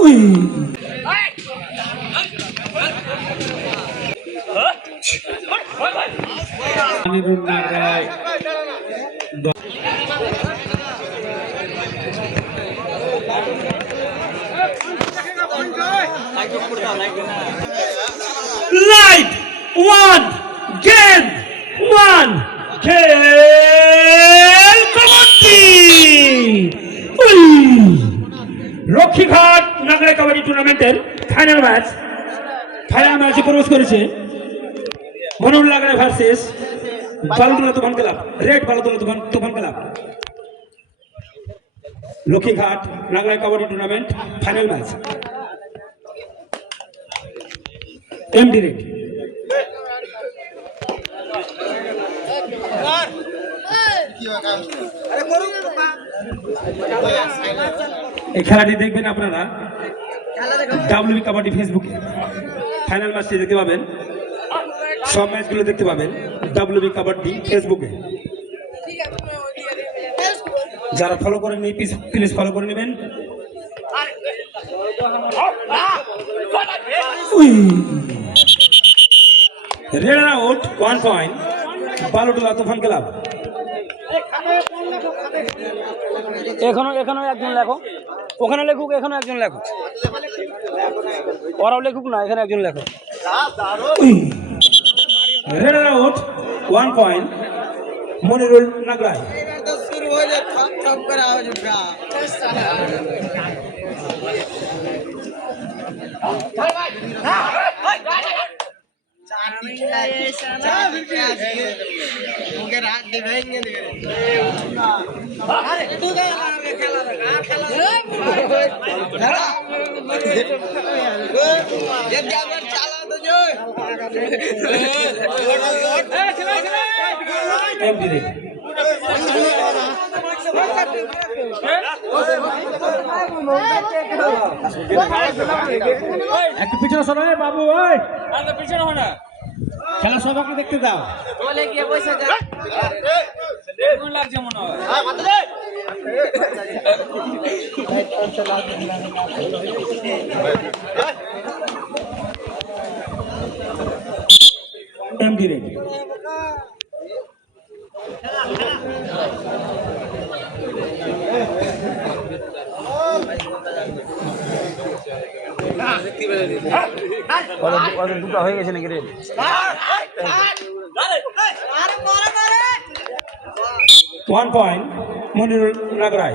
Light one game one খেল কবাডি লক্ষ্মীঘাট নাগরা কাবাডি টুর্নামেন্টের final ম্যাচে প্রবেশ করেছে Manohar Lagra versus Balutala Tufan club raid Balutala Tufan club Lakshmighat Nagra kabaddi tournament final match MD raid এই খেলাটি দেখবেন আপনারা ডাব্লিউবি কাবাডি ফেসবুকে ফাইনাল ম্যাচটি দেখতে পাবেন সব ম্যাচগুলো দেখতে পাবেন ডাব্লিউবি কাবাডি ফেসবুকে যারা ফলো করেন প্লিজ ফলো করে নেবেন red out 1 point বালুতলা Tufan club এখনো একজন লেখো ওখানে লেখুক এখনো একজন লেখো ওরাও লেখুক না এখানে একজন লেখো রেড আউট 1 পয়েন্ট মনিরুল নাগরাই শুরু হয়ে যায় থপ থপ করে আওয়াজ উঠা একটু পিছনে শোনো বাবু পিছনে হো না খেলা সবাইকে দেখতে দাও বলে গিয়ে পয়সা যা কেমন লাগছে মনে হয় এমডি রেড দুটো হয়ে গেছে নাকি raid 1 point Manirul Nagrai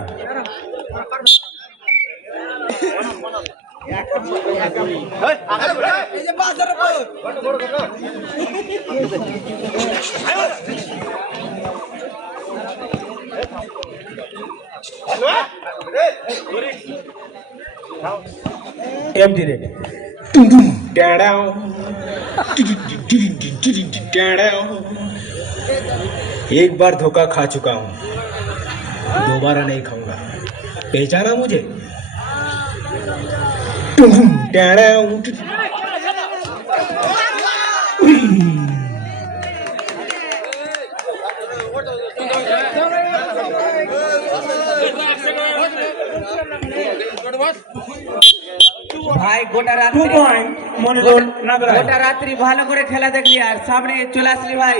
MD raid एक बार धोखा खा चुका हूं दोबारा नहीं खाऊंगा पहचाना मुझे ভাই গোটা রাত্রি ভালো করে খেলা দেখলি আর সামনে চলে আসলি ভাই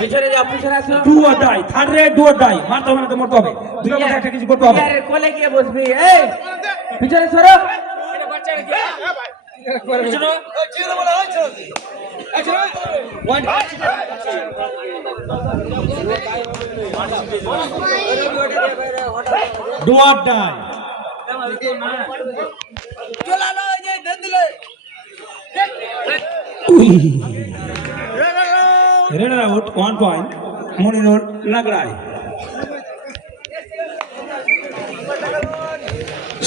পিছনে যা পিছনে আসো do or die third raid do or die মারতে হবে না তো মরতে হবে দুটো মধ্যে একটা কিছু করতে হবে আরে কোলে গিয়ে বসবি এই পিছনে সরো পিছনে চিড়ে বলা হয় চলো আচ্ছা ওয়ান ডু অর ডাই চলানো যে দেন দিলে raid out 1 point Manirul Nagrai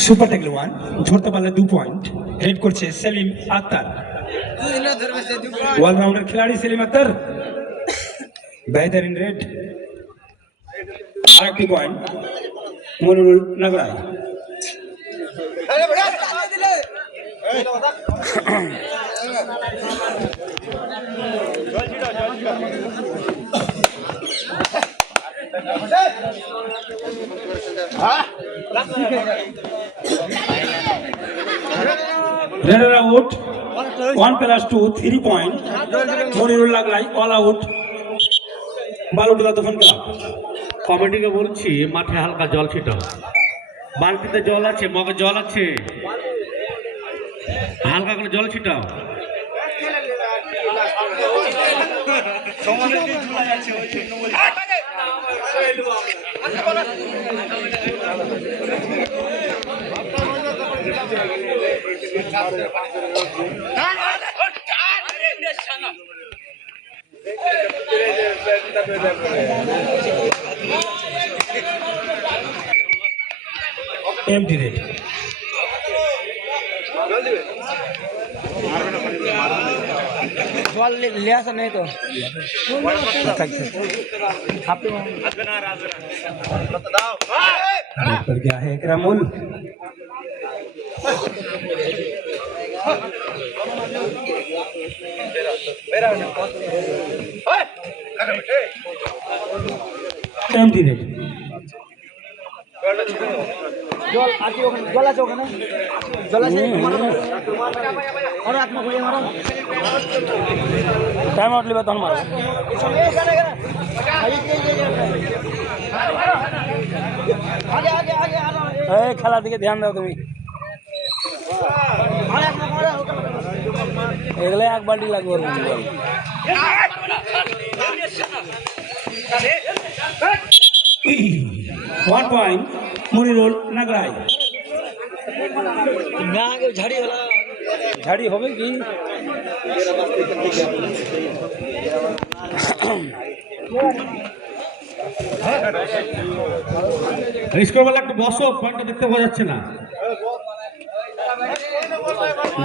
super tackle 1 ধরতে পারলে 2 পয়েন্ট হেড করছে সেলিম আক্তার অলরাউন্ডার খিলাড়ি সেলিম আক্তার বেহতরিন রেড আরেকটি point Manirul Nagrai Red out. 1+2 3 point. Monirul Naglai all out. Balutula Tufan Club. কমিটিকে বলছি মাঠে হালকা জল ছিটাও, বালতিতে জল আছে, মগে জল আছে, হালকা করে জল ছিটাও। Empty red. জল ले आसा नहीं तो कर गया है इकरामुल। Empty red. জল আছে ওখানে, জল আছে ওখানে, জল আছে মারো আপনি ঘুরে মারো টাইম আউট লিবা তখন মারো। আগে আগে আগে এই খেলার দিকে ধ্যান দাও তুমি। এগুলো এক বালতি লাগবে ওর মধ্যে জল। 1 point মনিরুল নাগরাই। না আগে ঝাড়ি হলো, ঝাড়ি হবে কি? স্কোর বলে একটু বসো, পয়েন্টটা দেখতে পাওয়া যাচ্ছে না।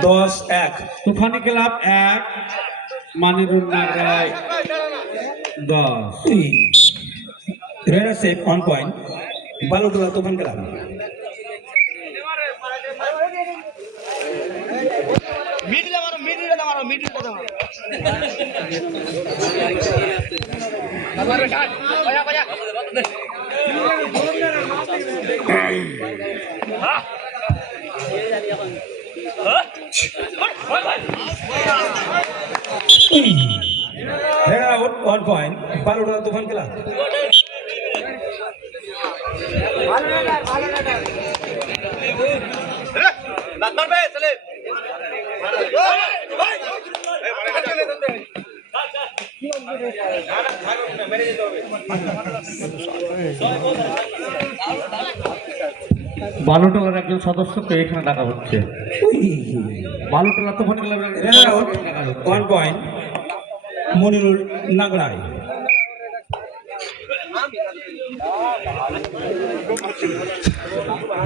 10-1 তুফানি club 1, Manirul নাগরাই 10। Radar save 1 point বালুটোলা তুফান ক্লাব। মিডলে মারো, মিডলে মারো, মিডলে মারো কয়া কয়া রেডার আউট 1 point বালুটোলা তুফান ক্লাব। বাদ মারবে চলে বালুটোলার একজন সদস্যকে এখানে ডাকা হচ্ছে। বালুটোলা তুফানি ক্লাবের রেডার আউট 1 point মনিরুল নাগরাই।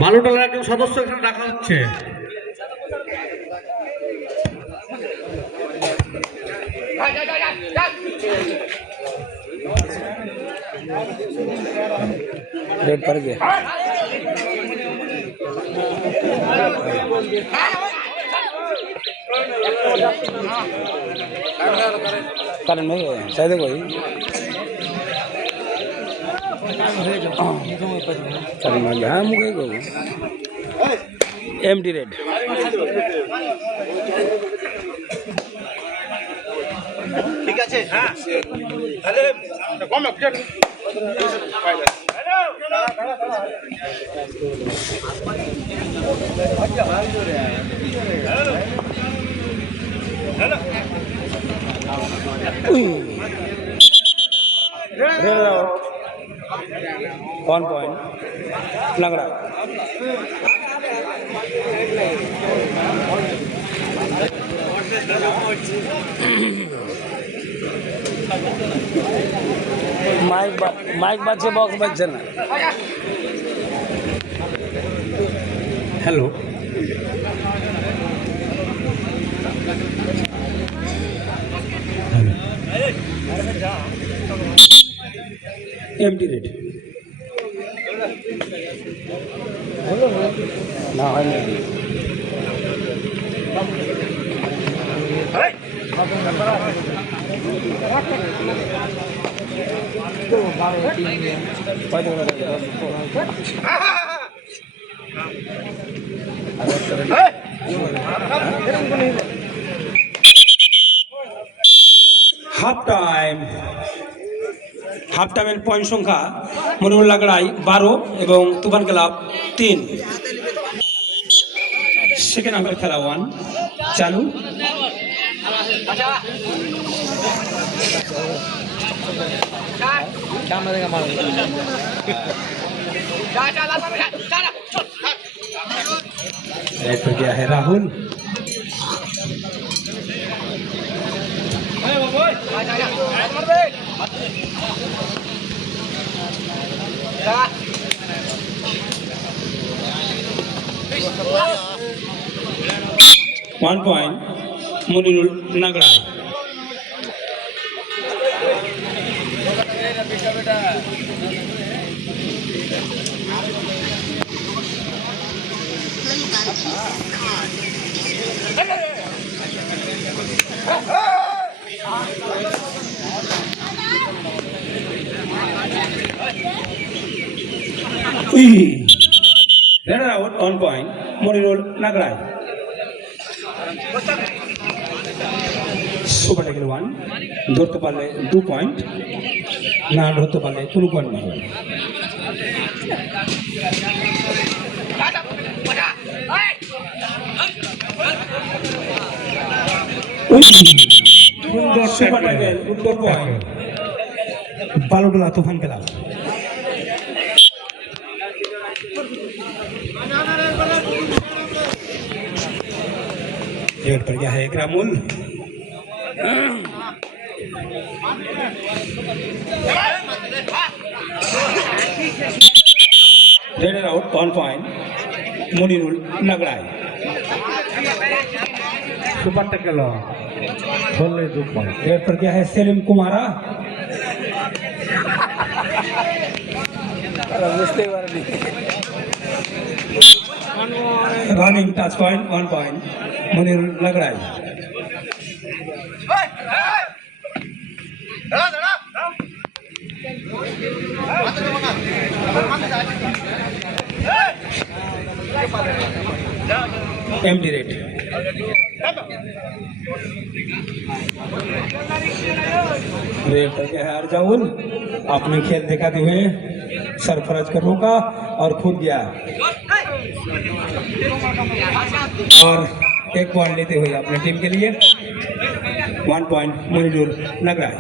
বালুটোলার একজন সদস্য এখানে ডাকা হচ্ছে। रेड पर गया। कारण में शायद कोई कारण में यहाँ मुझे को एम्प्टी रेड। ঠিক আছে হ্যাঁ আরে কম না One point Nagra. माइक बच्चे बॉक्स बच्चे ना हेलो एम्प्टी रेड ना है नहीं হাফ টাইমের পয়েন্ট সংখ্যা মনিরুল লাগড়াই 12 এবং তুফান ক্লাব 3। সেকেন্ড হাফের খেলা 1 চালু। रेड पर गया है Rahul. One point Munirul Nagra. Runner out on point, Monirul Nagrai. Super tackle 1, ধরতে পারলে 2 পয়েন্ট, না ধরতে পারলে কোনো পয়েন্ট নেই। Super tackle, উত্তর পয়েন্ট, বালুডোলা তুফান খেলা। रेड पर गया है Ikramul. Raider out on point Munirul Nagrai. Super tackle खोलने 2 पॉइंट। रेड पर गया है Selim Kumara. Running touch point 1 point Munirul Nagrai. MD raid raid पर गया है अर्जाउल। अपने खेल दिखाते हुए सरफराज को रोका और खुद गया और 1 पॉइंट लेते हुए अपने टीम के लिए 1 point Munirul Nagrai.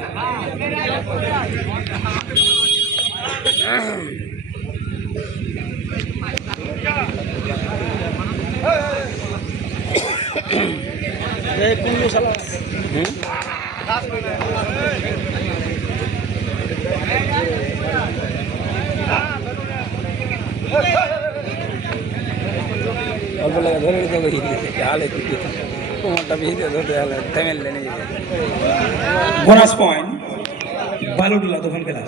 Bonus point Baludola Tufan खेला।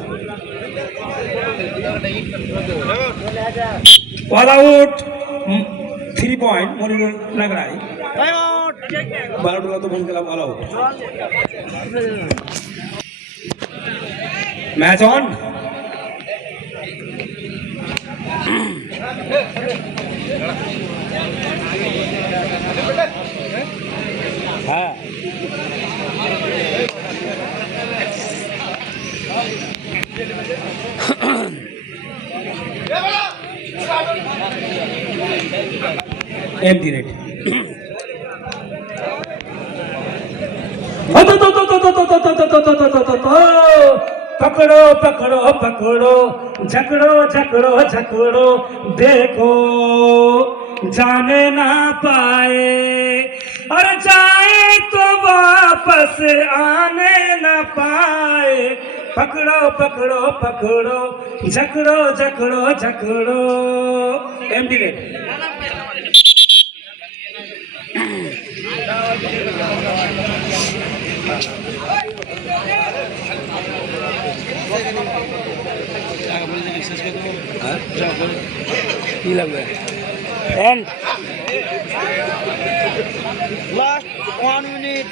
All out 3 point Munirul Nagrai. Baludola Tufan खेला ऑल आउट। Match on. हाँ एमडी रेड पकड़ो पकड़ो पकड़ो झकड़ो झकड़ो झकड़ो देखो जाने ना पाए और जाए तो वापस आने ना पाए। पकड़ो पकड़ो पकड़ो झकड़ो झकड़ो झकड़ो एमडी रेड।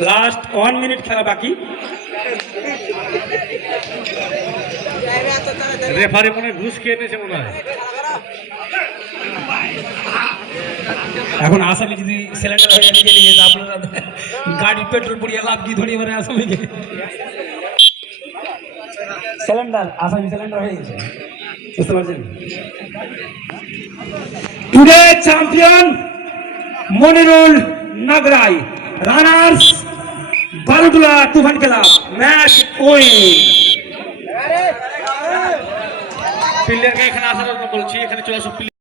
लास्ट 1 मिनट खेला बाकी। রেফারি মনে ঘুষ খেয়ে নিয়েছে মনে হয়। এখন আসামি যদি সিলিন্ডার হয়ে গেলে আপনারা গাড়ি পেট্রোল পুড়িয়ে লাভ কি ধরিয়ে মারে আসামিকে। সিলিন্ডার আসামি সিলিন্ডার হয়ে গেছে বুঝতে পারছেন টুডে চ্যাম্পিয়ন মনিরুল নাগরাই রানার্স বারুদুলা তুফান ক্লাব ম্যাচ উইন ফিল্ডারকে এখানে আসার জন্য বলছি এখানে চলে আসুন